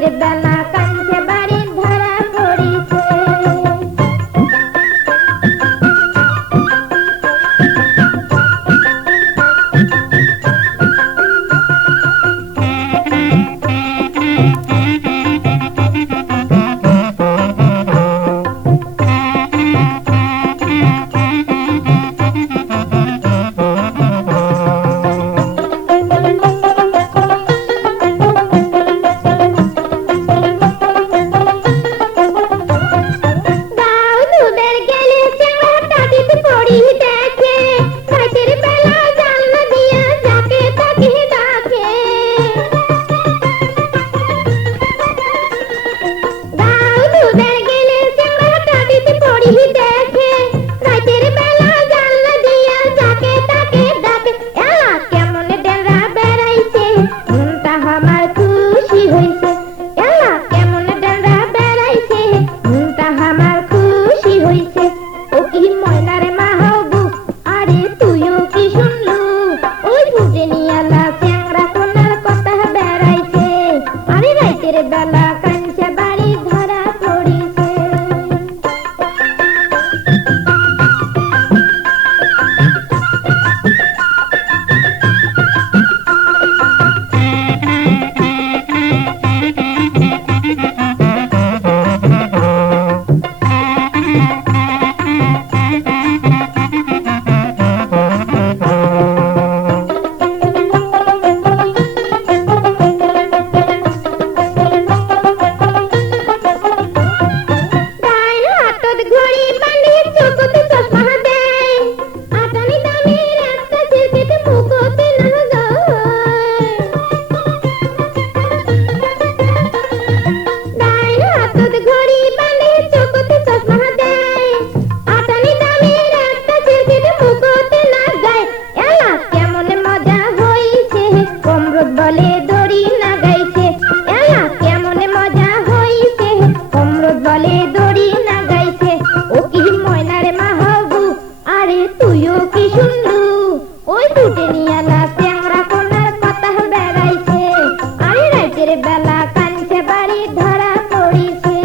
রাতের বেলা কাঞ্চে বাড়ি ধরা পড়িছে। বেলা কাঞ্চে বাড়ি ধরা পড়িছে। বলে দড়ি না গাইছে এলা কেমন মজা হইছে, অমৃত বলে দড়ি না গাইছে। ও কি ময়নার মা হবু, আরে তুইও কি শুনলু, ওই দুটে নিয়ালা চ্যাংরা কোনার কথা বেড়াইছে। আরে রাতের বেলা কাঞ্চে বাড়ি ধরা পড়িছে।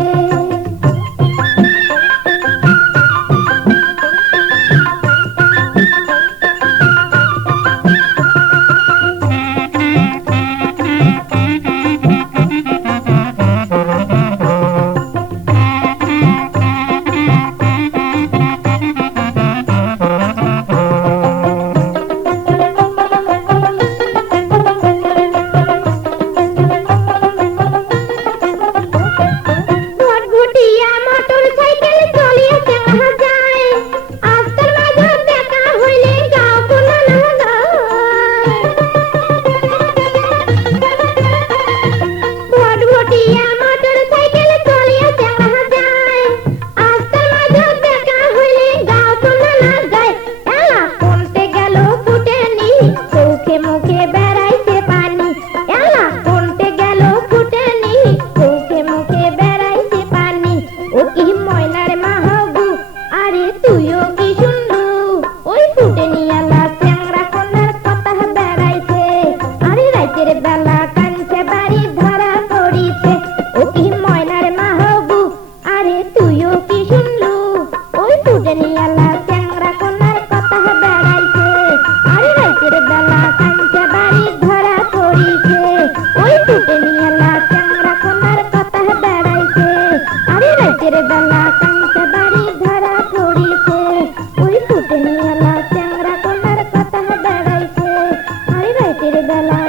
বেলা কাঞ্চে বাড়ি ধরা পড়িছে, ওই ফুটে নিয়ালা চ্যাংরা কোনার কথা বেড়াইছে। আরে রাতের বেলা